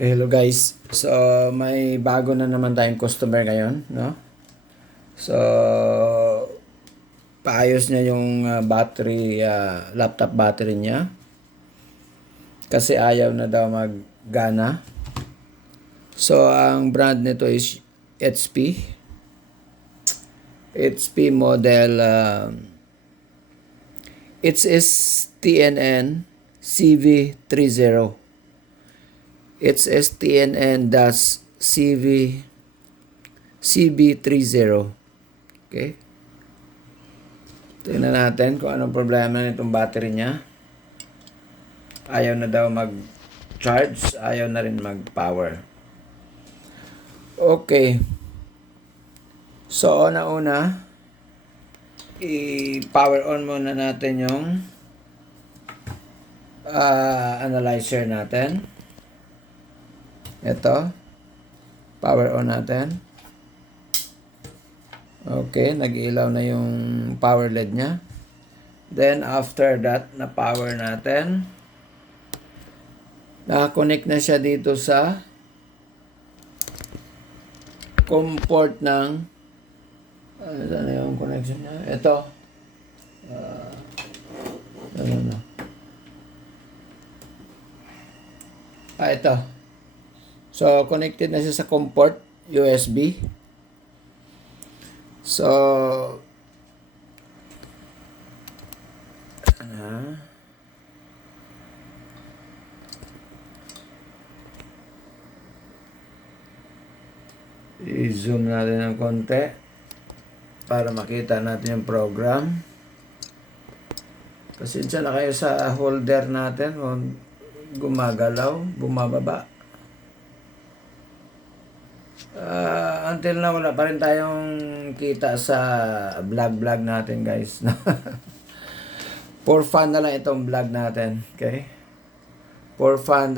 Hello guys. So may bago na naman tayong customer ngayon, no? So paayos niya yung battery, laptop battery niya kasi ayaw na daw maggana. So ang brand nito is HP. HP model it's TNN CV30. It's STNN-CV CB30. Okay? Tingnan natin kung anong problema nitong battery niya. Ayaw na daw mag-charge, ayaw na rin mag-power. Okay. So, una-una, i-power on muna natin yung analyzer natin. Ito. Power on natin. Okay, nag-ilaw na yung power LED niya. Then, after that, na-power natin. Naka-connect na siya dito sa COM port ng saan na yung connection niya? Ito. Ito. So, connected na siya sa COM port USB. So, i-zoom natin ng konti para makita natin yung program. Pasensya na kayo sa holder natin. Gumagalaw, bumababa. Until na wala pa rin tayong kita sa vlog natin guys. For fun na lang itong vlog natin. Okay? For fun,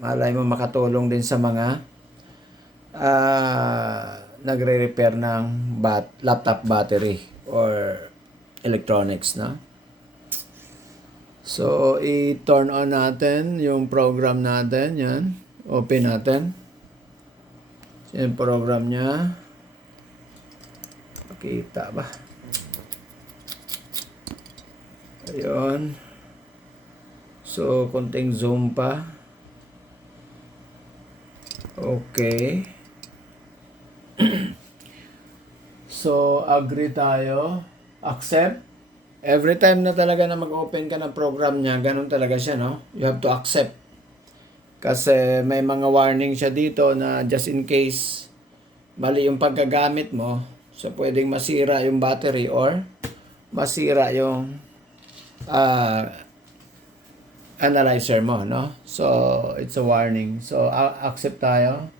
malay mo makatulong din sa mga nagre-repair ng laptop battery or electronics, no? So, i-turn on natin yung program natin. Yan. Open natin. Yung program niya. Makita ba? Ayun. So, konting zoom pa. Okay. So, agree tayo. Accept. Every time na talaga na mag-open ka ng program niya, ganun talaga siya, no? You have to accept. Kasi may mga warning siya dito na just in case mali yung paggagamit mo, so pwedeng masira yung battery or masira yung analyzer mo, no? So, it's a warning. So, accept tayo.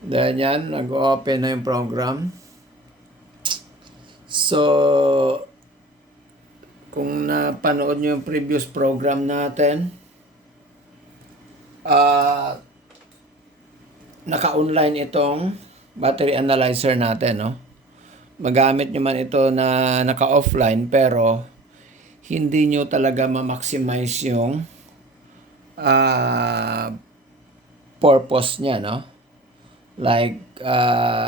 Then yan, nag-open na yung program. So, kung napanood nyo yung previous program natin, naka-online itong battery analyzer natin, no? Magamit nyo man ito na naka-offline, pero hindi nyo talaga ma-maximize yung purpose niya, no? Like,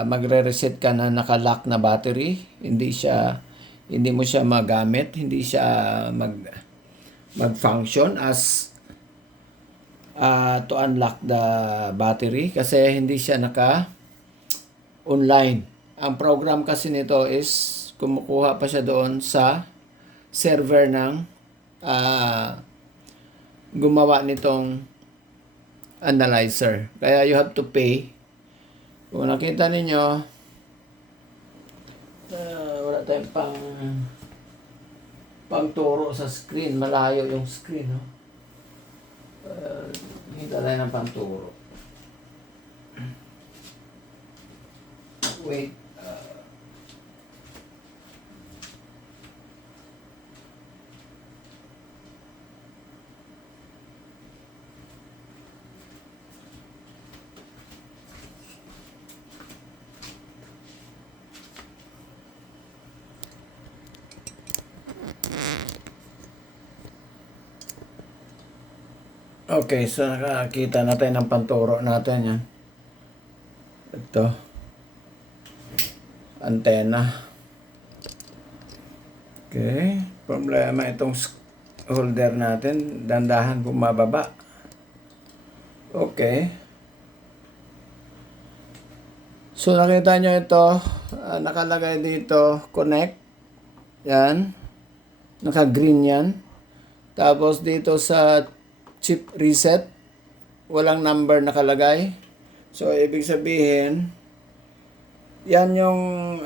magre-reset ka na naka-lock na battery, hindi mo siya magamit, hindi siya mag-function as to unlock the battery kasi hindi siya naka-online. Ang program kasi nito is kumukuha pa siya doon sa server ng gumawa nitong analyzer. Kaya you have to pay. Kung nakita ninyo, wala tayong pangturo sa screen. Malayo yung screen, no? Hinta tayo ng pangturo. Wait. Okay, so nakakita natin ng panturo natin yan. Ito. Antena. Okay. Problema itong holder natin. Dandahan bumababa. Okay. So nakita nyo ito. Nakalagay dito. Connect. Yan. Naka-green yan. Tapos dito sa chip reset. Walang number nakalagay. So ibig sabihin, yan yung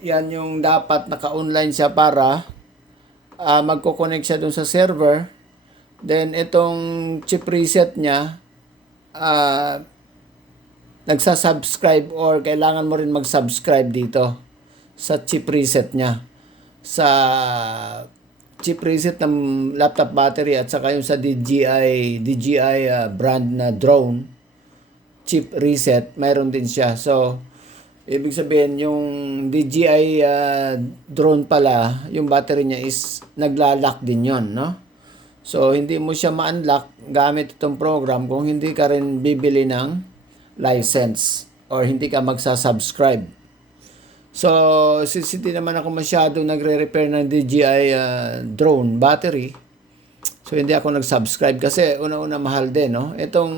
yan yung dapat naka-online siya para magko-connect siya dun sa server. Then itong chip reset niya nagsasubscribe or kailangan mo rin mag-subscribe dito sa chip reset niya. Sa chip reset ng laptop battery at saka yung sa DJI brand na drone chip reset, mayroon din siya. So ibig sabihin, yung DJI drone pala, yung battery niya is nagla-lock din yon, no? So, hindi mo siya ma-unlock gamit itong program kung hindi ka rin bibili ng license or hindi ka magsa-subscribe. So, since hindi naman ako masyado nagre-repair ng DJI drone battery, so hindi ako nag-subscribe kasi una-una mahal din, no? Itong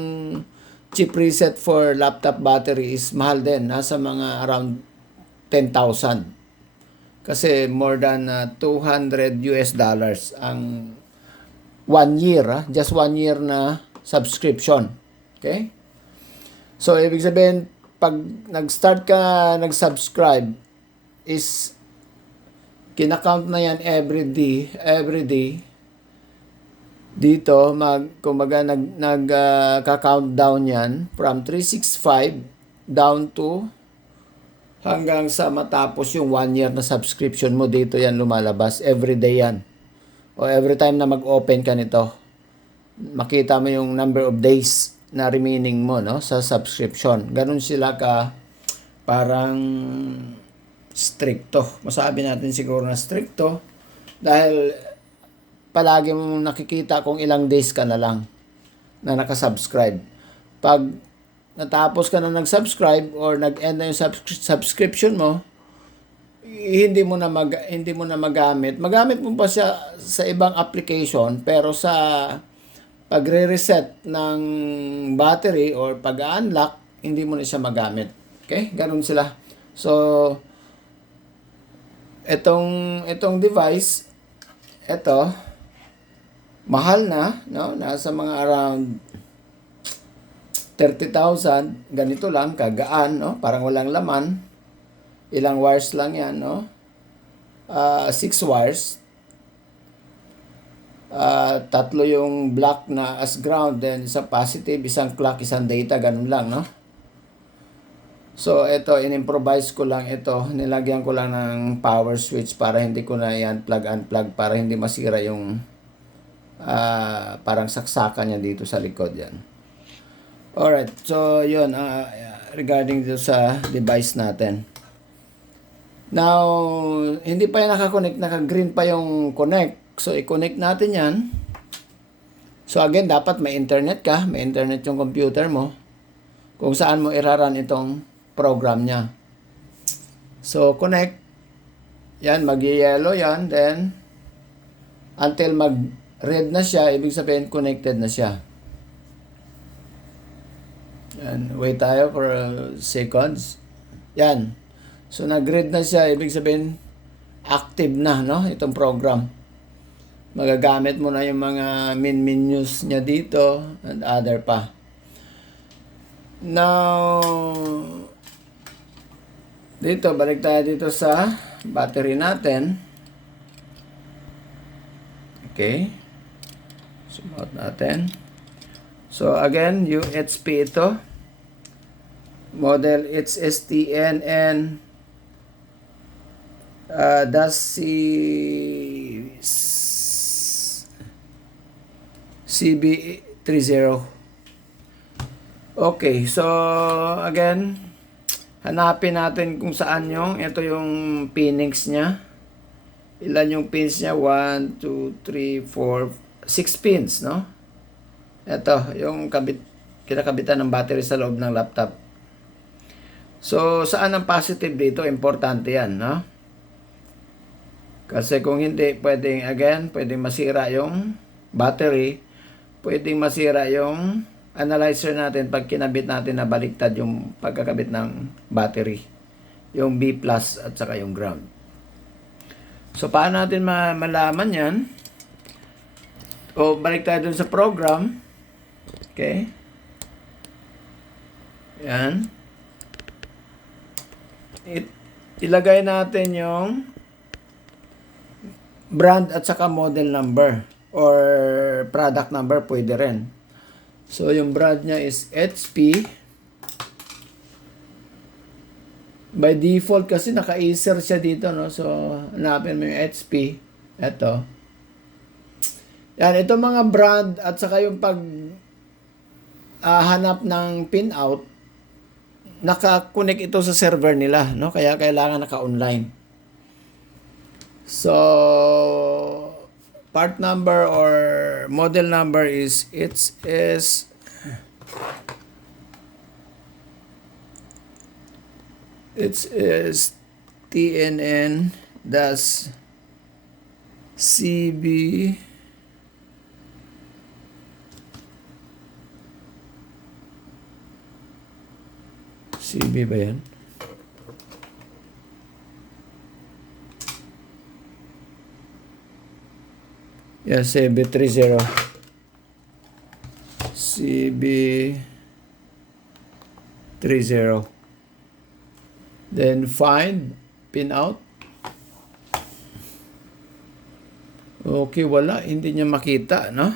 chip reset for laptop battery is mahal din. Nasa mga around 10,000. Kasi more than $200 ang 1 year. Just 1 year na subscription. Okay? So, ibig sabihin, pag nag-start ka, nag-subscribe, is kinakount na yan every day. Dito, kumbaga nag-countdown yan from 365 down to hanggang sa matapos yung 1 year na subscription mo. Dito yan lumalabas. Every day yan. O every time na mag-open ka nito, makita mo yung number of days na remaining mo, no, sa subscription. Ganun sila parang stricto. Masabi natin siguro na stricto dahil palagi mong nakikita kung ilang days ka na lang na nakasubscribe. Pag natapos ka na nag-subscribe or nag-end na yung subscription mo, hindi mo na magamit. Magamit mo pa siya sa ibang application, pero sa pagre-reset ng battery or pag-unlock, hindi mo na siya magamit. Okay? Ganun sila. So, itong device, mahal na, no? Nasa mga around 30,000. Ganito lang, kagaan, no? Parang walang laman. Ilang wires lang yan, no? 6 wires. 3 yung black na as ground, then isang positive, isang clock, isang data, ganun lang, no? So, ito, in-improvise ko lang ito. Nilagyan ko lang ng power switch para hindi ko na yan plug-unplug, para hindi masira yung parang saksakan niya dito sa likod yan. Alright, so yun, regarding dito sa device natin. Now, hindi pa yan naka-connect, naka-green pa yung connect. So, i-connect natin yan. So, again, dapat may internet ka, may internet yung computer mo, kung saan mo iraran itong program niya. So, connect. Yan, mag-yellow yan, then, until mag-red na siya, ibig sabihin connected na siya. Yan, wait tayo for seconds. Yan. So, nag-red na siya, ibig sabihin active na, no? Itong program. Magagamit mo na yung mga main menus niya dito and other pa. Now, dito, balik tayo dito sa battery natin. Okay. Zoom out natin. So, again, UHP ito. Model, it's STNN CB30. Okay, so again, hanapin natin kung saan ito yung pinings niya. Ilan yung pins niya? 1, 2, 3, 4, 6 pins, no? Ito, yung kinakabitan ng battery sa loob ng laptop. So, saan ang positive dito? Importante yan, no? Kasi kung hindi, pwedeng masira yung battery, pwedeng masira yung analyzer natin pag kinabit natin na baliktad yung pagkakabit ng battery. Yung B plus at saka yung ground. So, paano natin malaman yan? O, balik tayo dun sa program. Okay. Yan. Ilagay natin yung brand at saka model number or product number, pwede rin. So, yung brand niya is HP. By default kasi naka-Acer siya dito, no? So, hanapin mo yung HP. Ito. Yan, ito mga brand at saka yung hanap ng pinout, naka-connect ito sa server nila, no? Kaya kailangan naka-online. So, part number or model number is TNN dash CB ba yan? Yeah, CB30. CB30. Then find pinout. Okay, wala, hindi niya makita, no?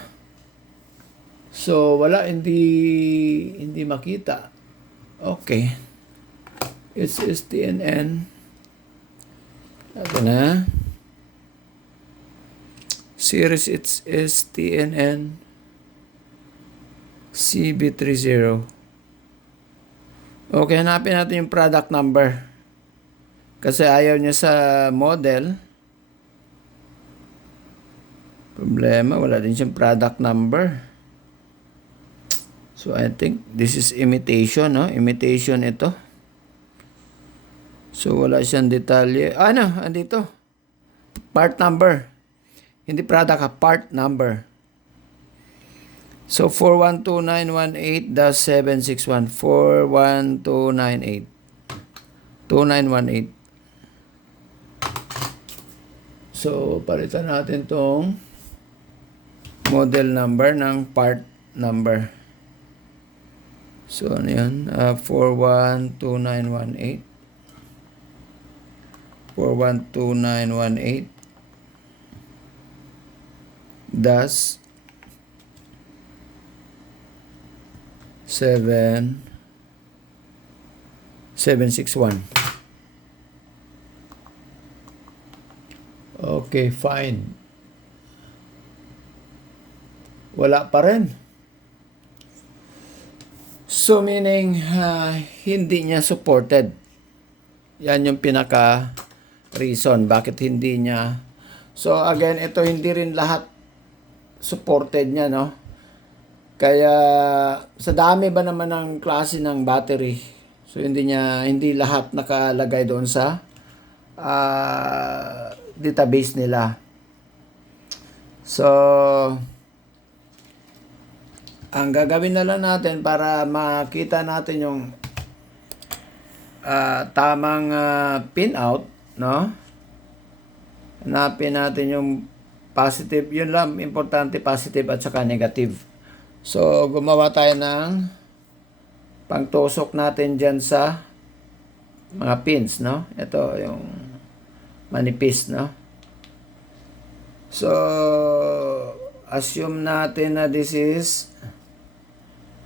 So, wala, hindi makita. Okay. It's TNN. Ito na. Series it's TNN CB30. Okay, hanapin natin yung product number. Kasi ayaw niya sa model. Problema, wala din siyang product number. So, I think this is imitation, no? Imitation ito. So, wala siyang detalye. Andito. Part number. Hindi product, part number. So, 4129188-761. 41298. 2918. So, palitan natin tong model number ng part number. So, ano yan? 412918. 412918. Das 761. Okay, fine. Wala pa rin. So, meaning, hindi niya supported. Yan yung pinaka-reason bakit hindi niya. So, again, ito hindi rin lahat supported niya, no? Kaya, sa dami ba naman ng klase ng battery, so hindi lahat nakalagay doon sa database nila. So, ang gagawin na lang natin para makita natin yung tamang pinout, no? Hanapin natin yung positive. Yun lang, importante, positive at saka negative. So, gumawa tayo ng pangtusok natin dyan sa mga pins, no? Ito yung manipis, no? So, assume natin na this is,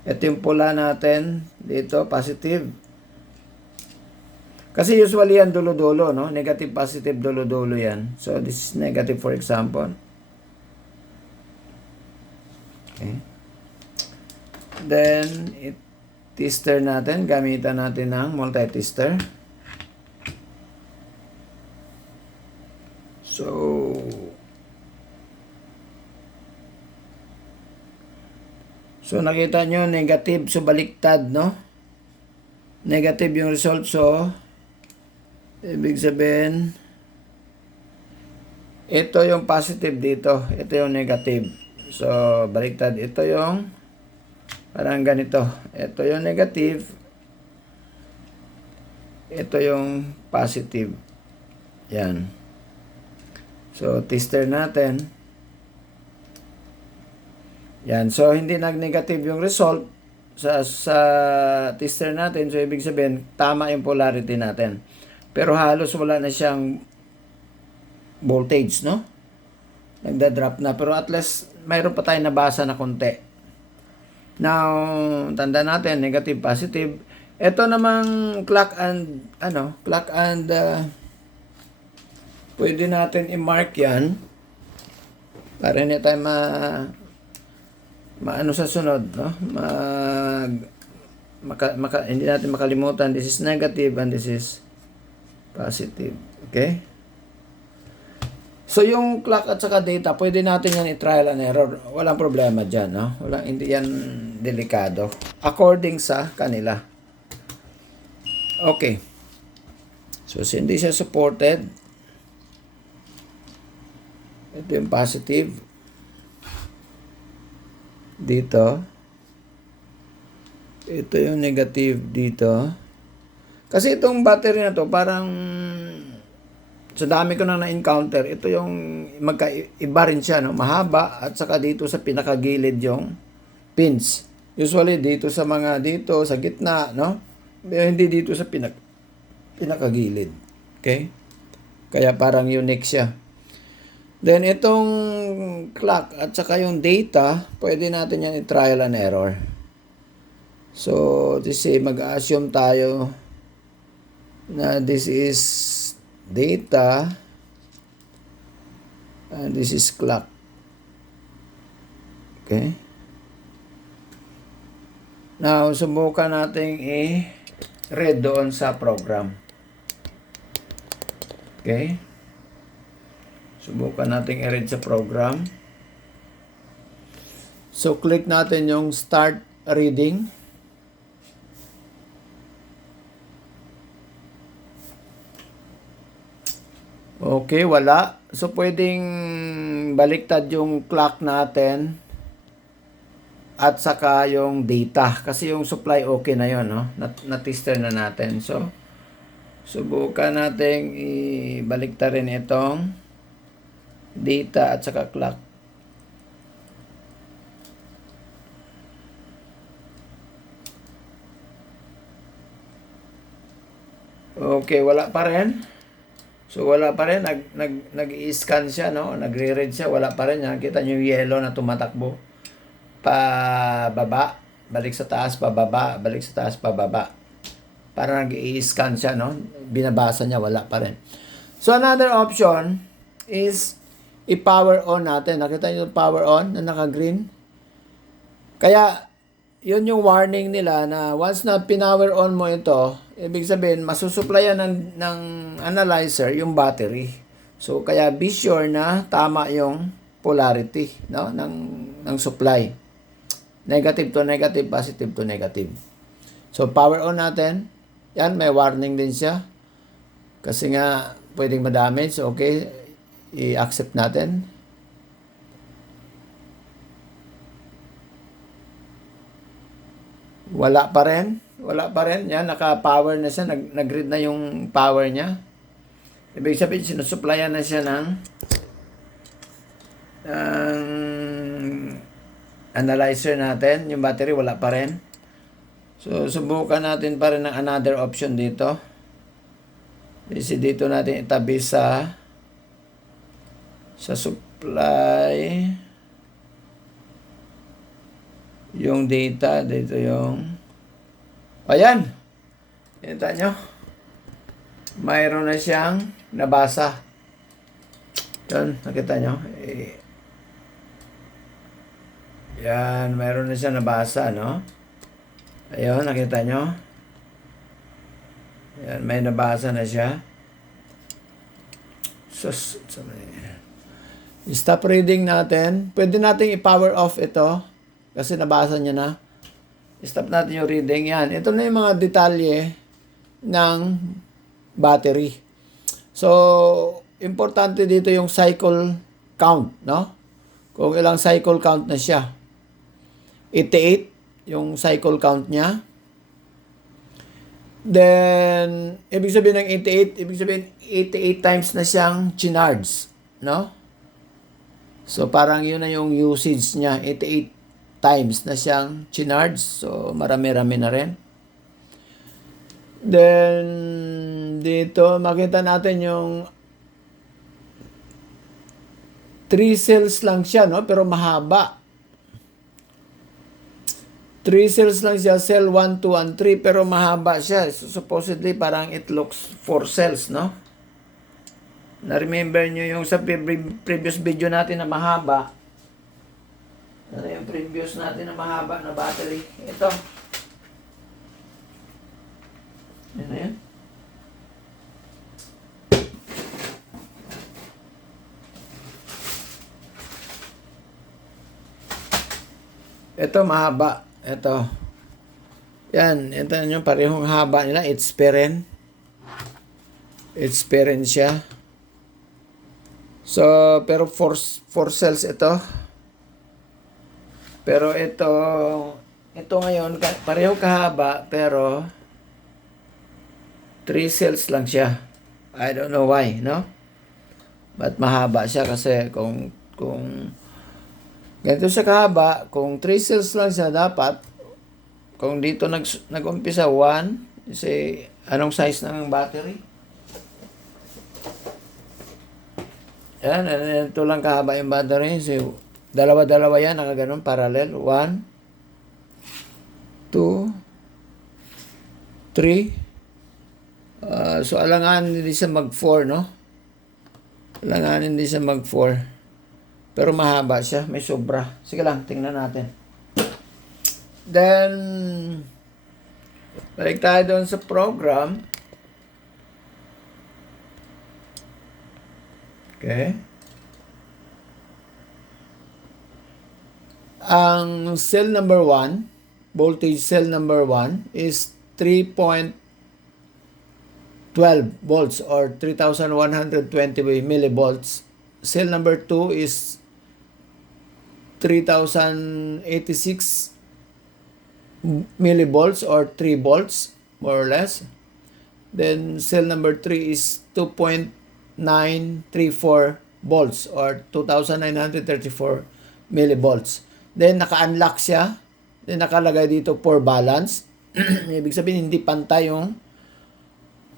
ito yung pula natin, dito, positive. Kasi usually yan dulo-dulo, no? Negative, positive, dulo-dulo yan. So, this is negative, for example. Okay. Then, tester natin. Gamitan natin ng multi-tester. So, nakita nyo, negative. So, baliktad, no? Negative yung result. So, ibig sabihin, ito yung positive dito. Ito yung negative. So, baliktad. Ito yung parang ganito. Ito yung negative. Ito yung positive. Yan. So, tester natin. Yan. So, hindi nag-negative yung result sa tester natin. So, ibig sabihin, tama yung polarity natin. Pero halos wala na siyang voltage, no? Nagda-drop na. Pero at least, mayroon pa tayong nabasa na konti. Now, tanda natin, negative, positive. Ito namang clock and, pwede natin i-mark yan. Para hindi tayo maano sa sunod, no? Hindi natin makalimutan, this is negative and this is positive. Okay? So, yung clock at saka data, pwede natin yan i-trial and error. Walang problema dyan, no? Hindi yan delikado. According sa kanila. Okay. So, hindi siya supported. Ito yung positive. Dito. Ito yung negative dito. Kasi itong battery na to, parang sa dami ko na-encounter, ito yung magkaiba rin siya, no? Mahaba at saka dito sa pinakagilid yung pins. Usually dito sa dito sa gitna, no? Hindi dito sa pinakagilid. Okay? Kaya parang unique siya. Then itong clock at saka yung data, pwede natin yan i-trial and error. So, mag-assume tayo na this is data and this is clock. Okay? Now, subukan natin i-read doon sa program. Okay? Subukan natin i-read sa program. So, click natin yung start reading. Okay, wala. So, pwedeng baliktad yung clock natin at saka yung data. Kasi yung supply okay na yon, no? Na-tester na natin. So, subukan natin ibaliktad rin itong data at saka clock. Okay, wala pa rin. So, wala pa rin. Nag-i-scan siya, no? Nagre-read siya. Wala pa rin. Kita nyo yung yellow na tumatakbo. Pababa. Balik sa taas, pababa. Balik sa taas, pababa. Para nag-i-scan siya, no? Binabasa niya. Wala pa rin. So, another option is i-power on natin. Nakita nyo yung power on na naka-green? Kaya, yun yung warning nila na once na pinower on mo ito, ibig sabihin, masusuplayan ng analyzer yung battery. So, kaya be sure na tama yung polarity, no, ng supply. Negative to negative, positive to negative. So, power on natin. Yan, may warning din siya. Kasi nga, pwedeng ma-damage. Okay, i-accept natin. Wala pa rin. Wala pa rin. Yan, naka-power na siya. Nag-read na yung power niya. Ibig sabihin, sinusupplyan na siya ng analyzer natin. Yung battery, wala pa rin. So, subukan natin pa rin ng another option dito. Dito natin itabi sa supply. Yung data, dito yung ayan. Kita nyo? Mayroon na siyang nabasa. Yan, nakita nyo? Yan, mayroon na siyang nabasa, no? Ayun, nakita nyo? Yan, may nabasa na siya. Stop reading natin. Pwede natin i-power off ito. Kasi nabasa niya na. Stop natin yung reading. Yan. Ito na yung mga detalye ng battery. So, importante dito yung cycle count, no? Kung ilang cycle count na siya. 88 yung cycle count niya. Then, ibig sabihin ng 88, ibig sabihin 88 times na siyang chinards, no? So, parang yun na yung usage niya. 88 times na siyang chinards. So, marami-rami na rin. Then, dito, makita natin yung 3 cells lang siya, no? Pero mahaba. 3 cells lang siya, cell 1, 2, and 3, pero mahaba siya. So, supposedly, parang it looks 4 cells, no? Na-remember nyo yung sa previous video natin na mahaba. Ano yung previous natin na mahaba na battery? Ito. Yan na yan. Ito mahaba. Ito. Yan. Ito yung parehong haba nila. It's paren. It's paren siya. So, pero 4 cells ito. Pero ito ngayon, pareho kahaba, pero 3 cells lang siya. I don't know why, no? But mahaba siya kasi kung ganito siya kahaba, kung 3 cells lang siya dapat, kung dito nag-umpisa 1, say, anong size ng battery? Yan, ito lang kahaba yung battery. So, dalawa-dalawa yan, nakaganon, parallel. 1, 2, 3. So, alanganin hindi siya mag-4, no? Alanganin hindi siya mag-4. Pero mahaba siya, may sobra. Sige lang, tingnan natin. Then, balik tayo doon sa program. Okay. Ang cell number 1, voltage cell number 1 is 3.12 volts or 3,120 millivolts. Cell number 2 is 3,086 millivolts or 3 volts, more or less. Then cell number 3 is 2.934 volts or 2,934 millivolts. Then naka-unlock siya. Then nakalagay dito for balance. Ibig sabihin hindi pantay yung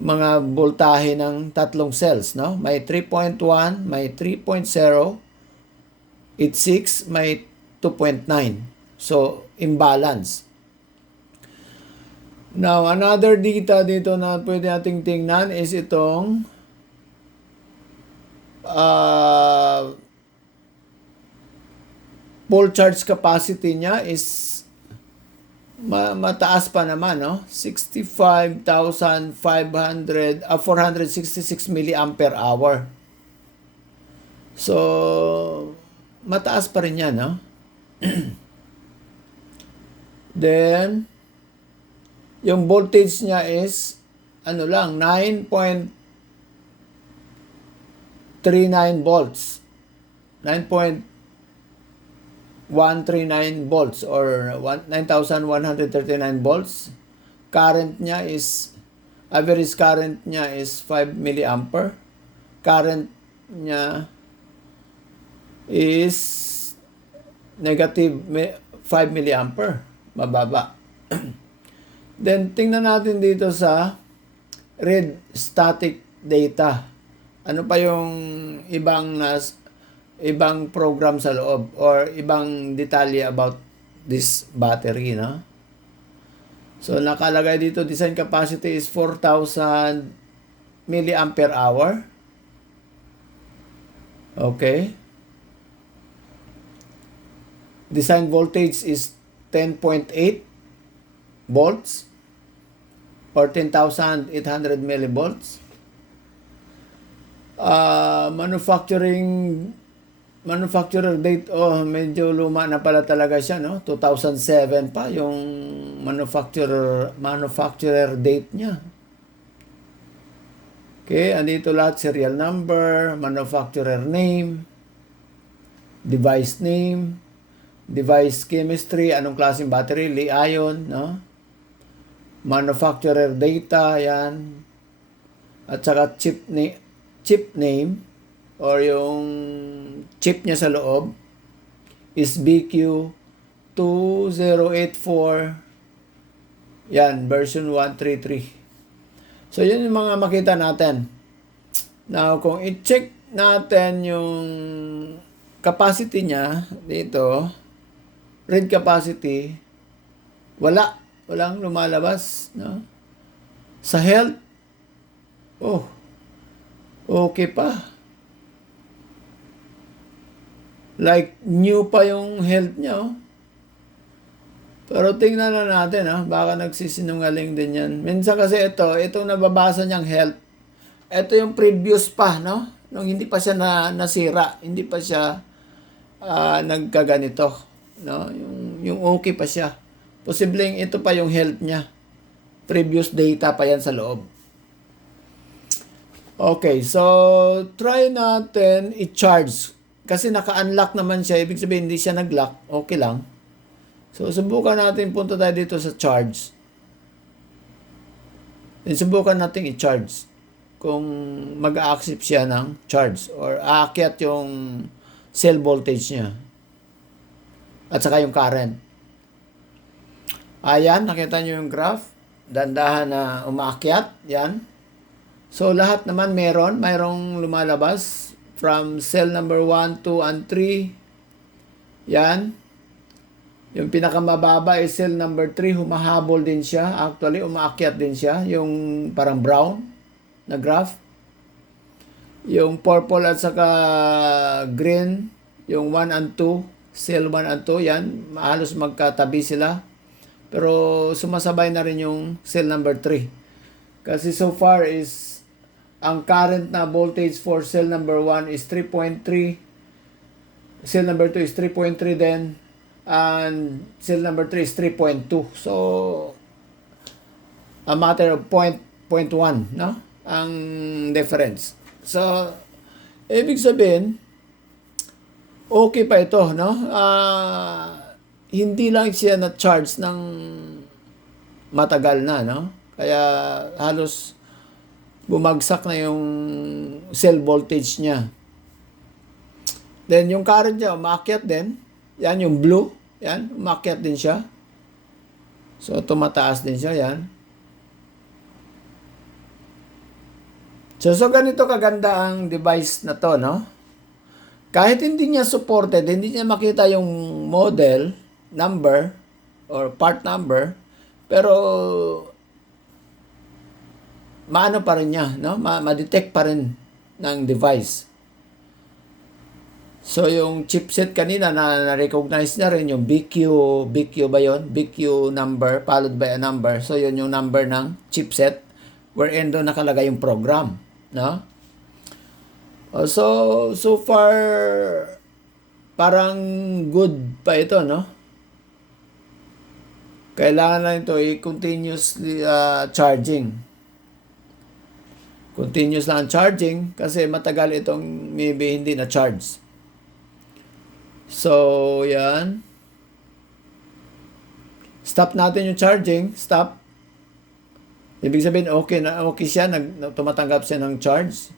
mga voltahe ng tatlong cells, no? May 3.1, may 3.0, 86, may 2.9. So, imbalance. Now, another data dito na pwede nating tingnan is itong full charge capacity niya is mataas pa naman, no? 466 milliampere hour. So, mataas pa rin yan, no? Then, yung voltage niya is, ano lang, 9.39 volts. 9.139 volts or 9,139 volts. Current niya is, average current niya is 5 milliampere. Current niya is negative 5 milliampere. Mababa. Then, tingnan natin dito sa read static data. Ano pa yung ibang program sa loob or ibang detalye about this battery, no? So, nakalagay dito, design capacity is 4,000 milliampere hour. Okay. Design voltage is 10.8 volts or 10,800 millivolts. Manufacturing manufacturer date, medyo luma na pala talaga siya, no? 2007 pa yung manufacturer date niya. Okay, andito lahat, serial number, manufacturer name, device name, device chemistry, anong klaseng battery, Li-ion, no? Manufacturer data, yan. At saka chip name, or yung chip niya sa loob is BQ2084. Yan, version 133. So, yun yung mga makita natin. Now, kung i-check natin yung capacity niya dito, read capacity, walang lumalabas, no? Sa health, okay pa. Like, new pa yung health niya, oh. Pero tingnan na natin, baka nagsisinungaling din yan. Minsan kasi itong nababasa niyang health, ito yung previous pa, no? Nung hindi pa siya nasira, hindi pa siya nagkaganito, no? Yung okay pa siya. Posibleng ito pa yung health niya. Previous data pa yan sa loob. Okay, so try natin i-charge. Kasi naka-unlock naman siya, ibig sabihin hindi siya nag-lock, okay lang. So, subukan natin, punta tayo dito sa charge. Then, subukan natin i-charge kung mag-a-accept siya ng charge or aakyat yung cell voltage niya at saka yung current. Ayan, nakita nyo yung graph. Dandahan na umaakyat. Yan. So, lahat naman mayroong lumalabas from cell number 1, 2, and 3. Yan. Yung pinakamababa is cell number 3, humahabol din siya. Actually, umaakyat din siya. Yung parang brown na graph. Yung purple at saka green, yung 1 and 2, cell 1 and 2, yan. Halos magkatabi sila. Pero sumasabay na rin yung cell number 3. Kasi so far is ang current na voltage for cell number 1 is 3.3. Cell number 2 is 3.3 then. And cell number 3 is 3.2. So, a matter of 0.1, no? Ang difference. So, ibig sabihin, okay pa ito, no? Hindi lang siya na-charge ng matagal na, no? Kaya halos bumagsak na yung cell voltage niya. Then, yung current niya, umakyat din. Yan, yung blue. Yan, umakyat din siya. So, tumataas din siya. Yan. So, ganito kaganda ang device na to, no? Kahit hindi niya supported, hindi niya makita yung model number or part number, pero maano pa rin niya, no? Ma-detect pa rin ng device. So, yung chipset kanina na-recognize na rin yung BQ ba yun? BQ number followed by a number. So, yun yung number ng chipset wherein doon nakalagay yung program, no? So far, parang good pa ito, no? Kailangan lang ito i-continuously charging. Continuous lang charging kasi matagal itong maybe hindi na charge. So, yan. Stop natin yung charging. Stop. Ibig sabihin, okay siya. Tumatanggap siya ng charge.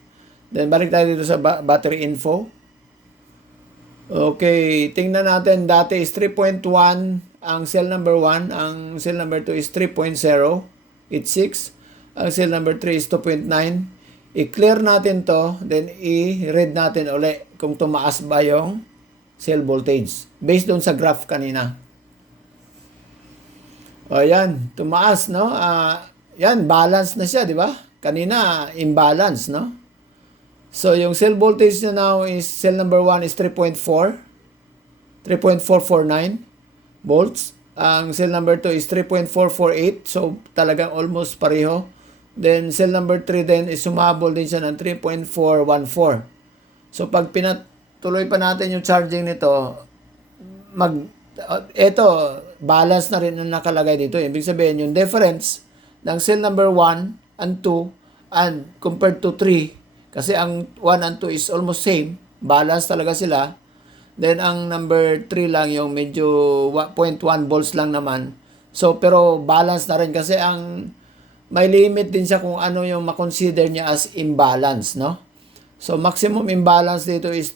Then, balik tayo dito sa battery info. Okay, tingnan natin. Dati is 3.1 ang cell number 1. Ang cell number 2 is 3.0. It's 6. Ang cell number 3 is 2.9. I-clear natin to. Then, i-read natin uli kung tumaas ba yung cell voltage. Based doon sa graph kanina. O, yan. Tumaas, no? Yan, balance na siya, di ba? Kanina, imbalance, no? So, yung cell voltage na now is, cell number 1 is 3.4. 3.449 volts. Ang cell number 2 is 3.448. So, talagang almost pareho. Then, cell number 3 then is sumabol din siya ng 3.414. So, pag tuloy pa natin yung charging nito, ito, balance na rin ang nakalagay dito. Ibig sabihin, yung difference ng cell number 1 and 2 and compared to 3, kasi ang 1 and 2 is almost same, balance talaga sila. Then, ang number 3 lang, yung medyo 0.1 volts lang naman. So, pero balance na rin kasi may limit din siya kung ano yung makonsider niya as imbalance, no? So, maximum imbalance dito is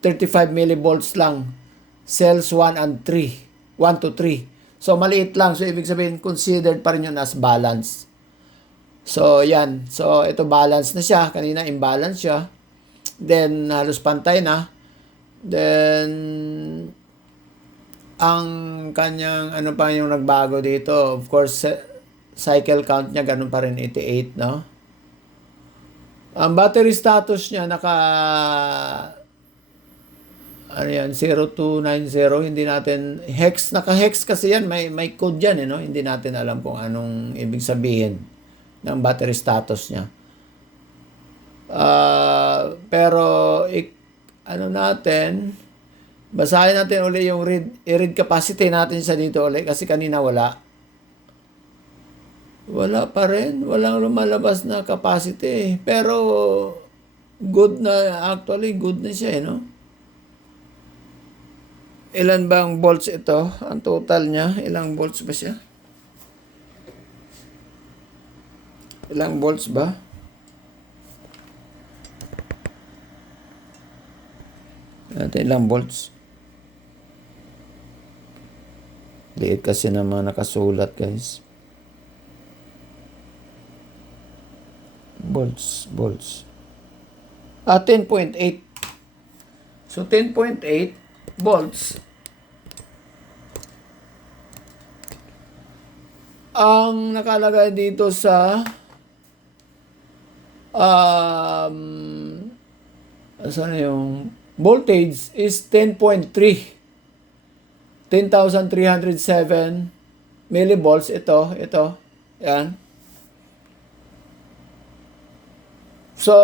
35 millivolts lang. Cells 1 and 3. 1 to 3. So, maliit lang. So, ibig sabihin, considered pa rin yun as balance. So, yan. So, ito balance na siya. Kanina, imbalance siya. Then, halos pantay na. Then, ang kanyang, ano pa yung nagbago dito? Of course, cycle count niya, ganun pa rin, 88, no? Ang battery status niya, ano yan, 0290, hindi natin, hex, naka-hex kasi yan, may code yan, no? Hindi natin alam kung anong ibig sabihin ng battery status niya. Pero, ano natin, basahin natin uli yung read capacity natin sa dito uli, kasi kanina wala. Wala pa rin, walang lumalabas na capacity. Pero, good na, actually, good na siya, no? Ilan bang volts ito? Ang total niya, ilang volts ba siya? Ilang volts ba? Natin ilang volts? Liit kasi naman nakasulat, guys. Volts. 10.8. So, 10.8 volts. Ang nakalagay dito sa saan yung voltage is 10.3. 10,307 millivolts. Ito. Yan. So,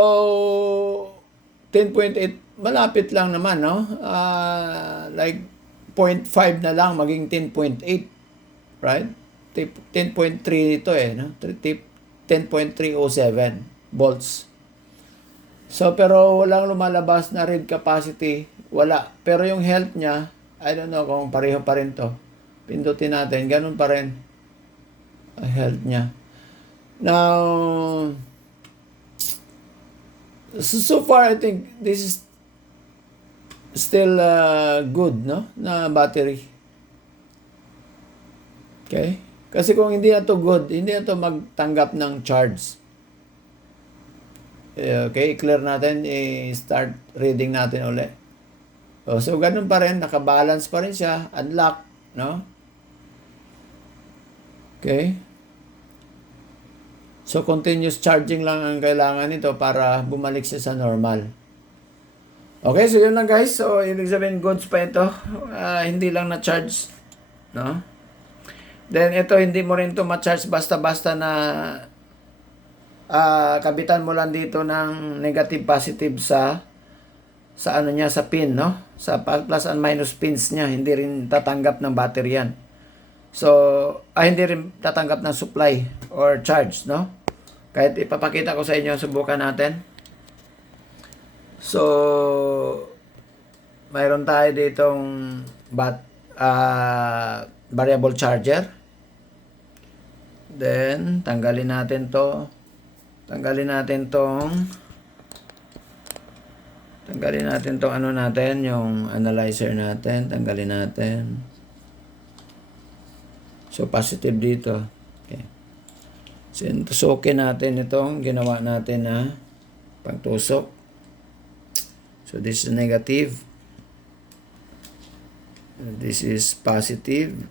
10.8, malapit lang naman, no? Like, 0.5 na lang, maging 10.8. Right? 10.3 ito no? 10.307 volts. So, pero walang lumalabas na read capacity. Wala. Pero yung health niya, I don't know kung pareho pa rin to. Pindutin natin. Ganun pa rin ang health niya. Now, so far, I think this is still good, no? Na battery. Okay? Kasi kung hindi na to good, hindi na to magtanggap ng charge. Okay, clear natin. I-start reading natin ulit. So, ganun pa rin. Nakabalance pa rin siya. Unlock, no? Okay? So, continuous charging lang ang kailangan nito para bumalik siya sa normal. Okay, so yun lang guys. So, ibig sabihin, goods pa ito. Hindi lang na-charge. No? Then, ito, hindi mo rin ito ma-charge basta-basta na kabitan mo lang dito ng negative, positive sa ano niya, sa pin, no? Sa plus and minus pins niya. Hindi rin tatanggap ng battery yan. So, hindi rin tatanggap ng supply or charge, no? Kahit ipapakita ko sa inyo, subukan natin. So, mayroon tayo ditong variable charger. Then, tanggalin natin to. Tanggalin natin tong ano natin, yung analyzer natin. Tanggalin natin. So, positive dito. Okay. So, tusukin natin itong ginawa natin na pagtusok. So, this is negative. This is positive.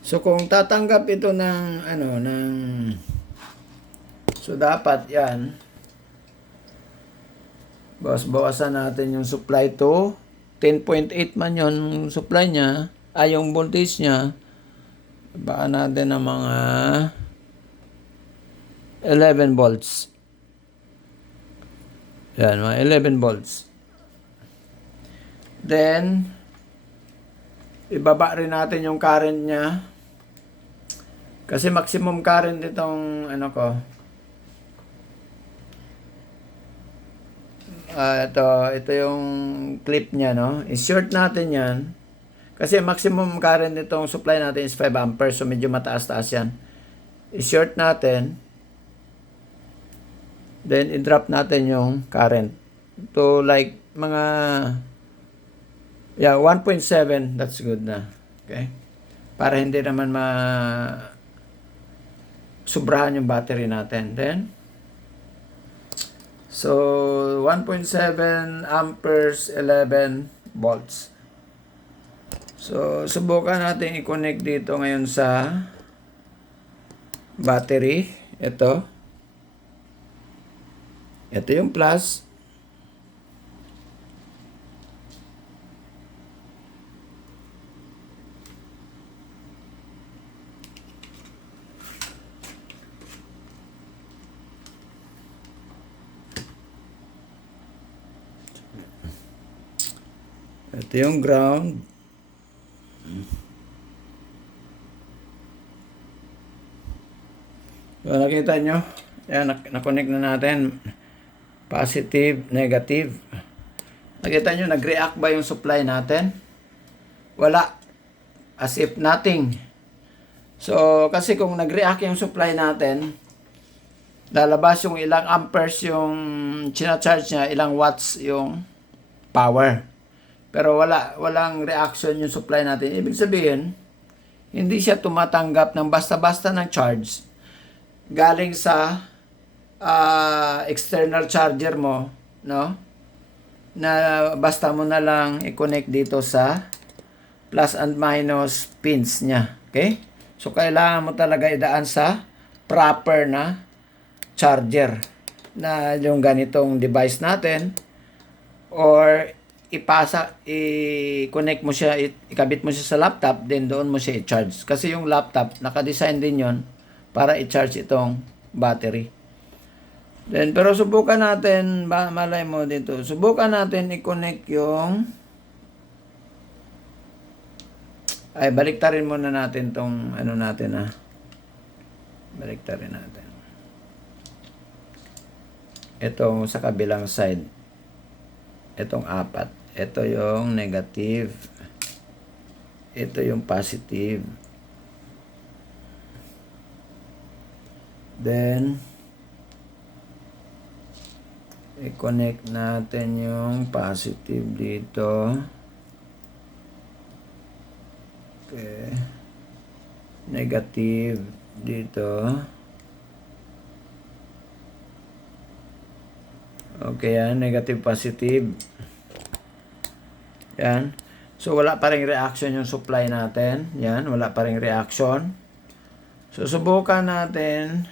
So, kung tatanggap ito ng, so, dapat yan, bawasan natin yung supply to 10.8 man yung supply niya, yung voltage niya. Baka natin ng mga 11 volts. Yan, mga 11 volts. Then, ibaba rin natin yung current niya. Kasi maximum current itong ano ko. Ito yung clip niya, no? I-short natin yan. Kasi maximum current nitong supply natin is 5 amperes. So, medyo mataas-taas yan. I-short natin. Then, i-drop natin yung current. To like, mga 1.7. That's good na. Okay? Para hindi naman subrahan yung battery natin. Then, so, 1.7 amperes, 11 volts. So, subukan natin i-connect dito ngayon sa battery. Ito yung plus. Ito yung ground. So, nakita nyo? Yan, na-connect na natin. Positive, negative. Nakita nyo, nag-react ba yung supply natin? Wala. As if nothing. So, kasi kung nag-react yung supply natin, lalabas yung ilang amperes yung charge niya, ilang watts yung power. Pero walang reaction yung supply natin. Ibig sabihin, hindi siya tumatanggap ng basta-basta ng charge galing sa external charger mo, no? Na basta mo na lang i-connect dito sa plus and minus pins niya. Okay? So, kailangan mo talaga idaan sa proper na charger na yung ganitong device natin, or i-connect mo siya, ikabit mo siya sa laptop, then doon mo siya i-charge. Kasi yung laptop, naka-design din yon para i-charge itong battery. Then, pero subukan natin, malay mo dito, subukan natin i-connect yung, baliktarin muna natin tong ano natin baliktarin natin. Ito sa kabilang side. Itong 4. Ito yung negative. Ito yung positive. Then, i-connect natin yung positive dito. Okay. Negative dito. Okay, yan. Negative, positive. Yan. So, wala pa ring reaction yung supply natin. Yan. Wala pa ring reaction. So, subukan natin.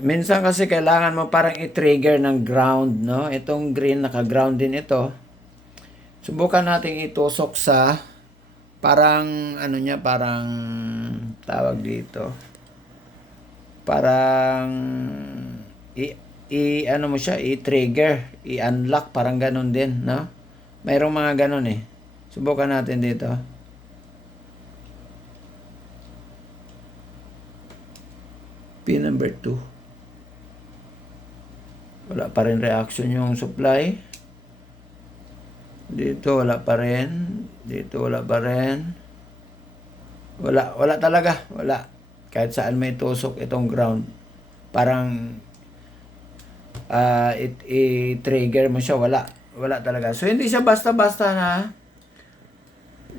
Minsan kasi kailangan mo parang i-trigger ng ground, no? Itong green, naka-ground din ito. Subukan natin itusok sa parang, ano niya, parang tawag dito. Parang ano mo siya, i-trigger, i-unlock, parang ganun din, no? Mayroong mga ganun eh. Subukan natin dito. Pin number 2. Wala pa rin reaction yung supply. Dito wala pa rin. Dito wala pa rin. Wala talaga. Wala. Kahit saan may tusok itong ground. Parang i-trigger mo siya. Wala talaga. So, hindi siya basta-basta na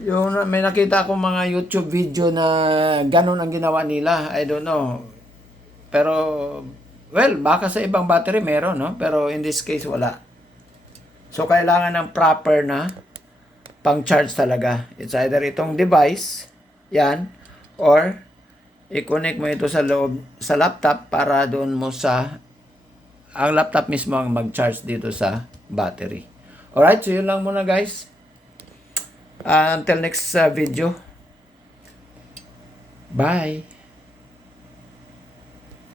yung may nakita akong mga YouTube video na ganun ang ginawa nila. I don't know. Pero, well, baka sa ibang battery meron, no? Pero in this case, wala. So, kailangan ng proper na pang-charge talaga. It's either itong device, yan, or i-connect mo ito sa loob, sa laptop para doon mo ang laptop mismo ang mag-charge dito sa battery. Alright, so yun lang muna guys. Until next video. Bye!